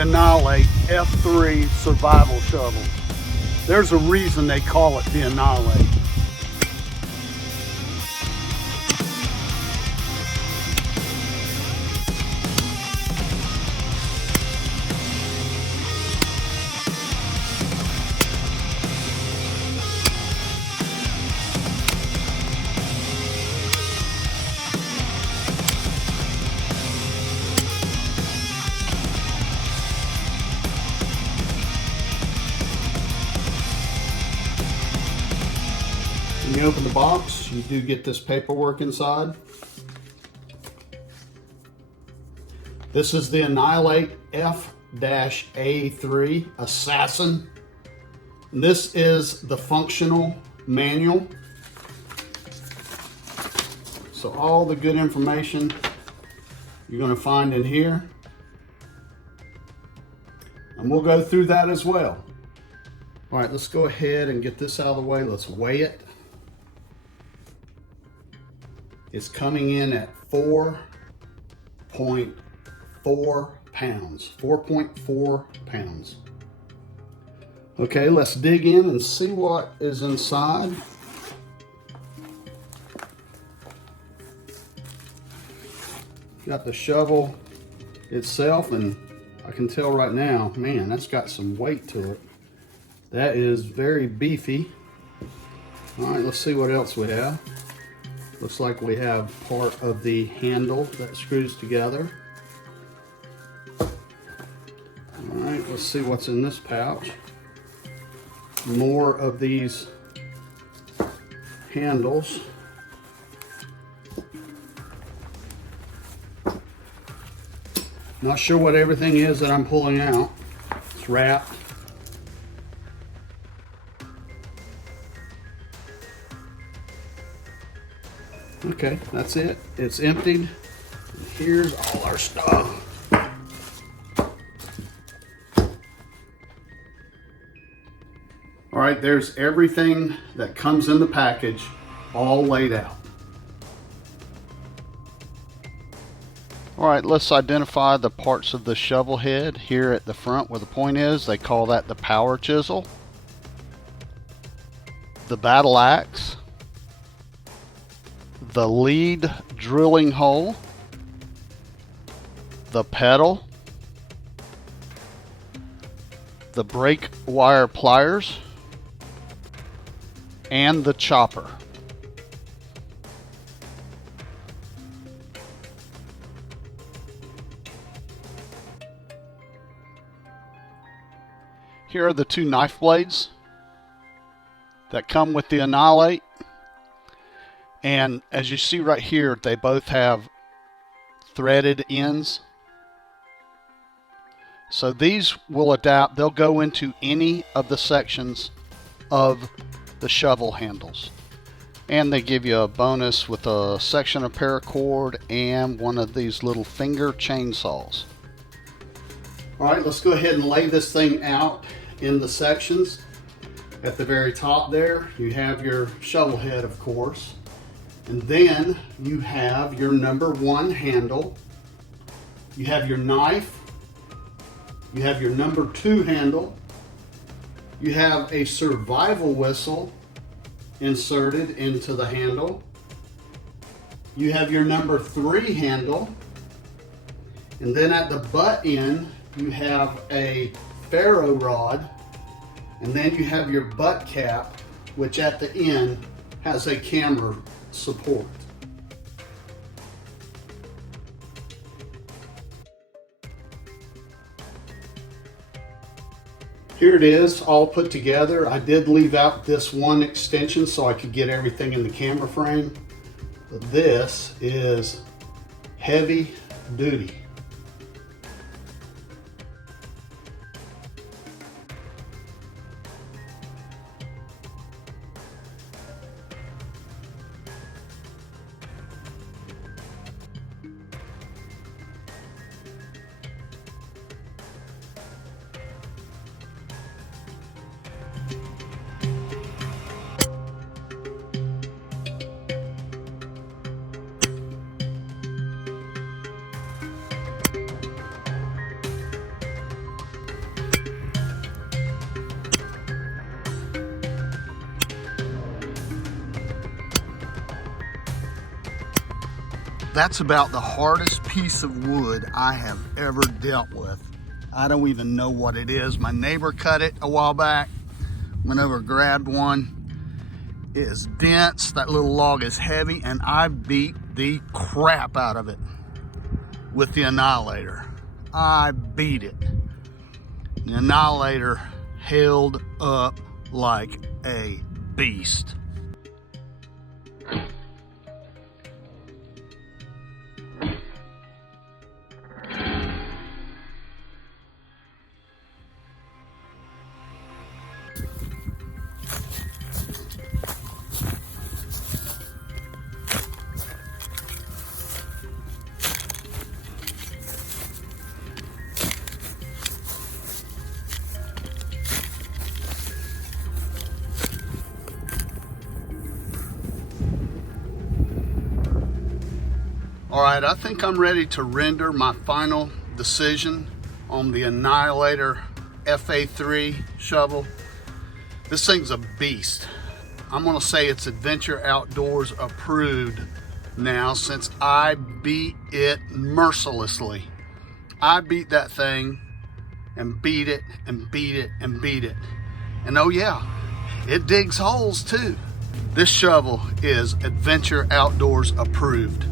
Annihilate F-3 survival shovel. There's a reason they call it the Annihilate. When you open the box, you do get this paperwork inside. This is the Annihilate F-3 Assassin. And this is the functional manual. So all the good information you're going to find in here. And we'll go through that as well. All right, let's go ahead and get this out of the way. Let's weigh it. It's coming in at 4.4 pounds. 4.4 pounds. Okay, let's dig in and see what is inside. Got the shovel itself, and I can tell right now, man, that's got some weight to it. That is very beefy. All right, let's see what else we have. Looks like we have part of the handle that screws together. All right, let's see what's in this pouch. More of these handles. Not sure what everything is that I'm pulling out. It's wrapped. Okay, that's it. It's emptied. And here's all our stuff. All right, there's everything that comes in the package all laid out. All right, let's identify the parts of the shovel head here at the front where the point is. They call that the power chisel. The battle axe. The lead drilling hole, the pedal, the brake wire pliers, and the chopper. Here are the two knife blades that come with the Annihilate. And as you see right here, they both have threaded ends. So these will adapt, they'll go into any of the sections of the shovel handles. And they give you a bonus with a section of paracord and one of these little finger chainsaws. All right, let's go ahead and lay this thing out in the sections. At the very top there, you have your shovel head, of course. And then you have your number 1 handle. You have your knife. You have your number 2 handle. You have a survival whistle inserted into the handle. You have your number 3 handle. And then at the butt end, you have a ferro rod. And then you have your butt cap, which at the end has a camera support. Here it is all put together. I did leave out this one extension so I could get everything in the camera frame. But this is heavy duty. That's about the hardest piece of wood I have ever dealt with. I don't even know what it is. My neighbor cut it a while back. Went over, grabbed one. It is dense. That little log is heavy, and I beat the crap out of it with the Annihilator. I beat it. The Annihilator held up like a beast. All right, I think I'm ready to render my final decision on the Annihilate F-3 shovel. This thing's a beast. I'm gonna say it's Adventure Outdoors approved now, since I beat it mercilessly. I beat that thing and beat it and beat it and beat it. And oh yeah, it digs holes too. This shovel is Adventure Outdoors approved.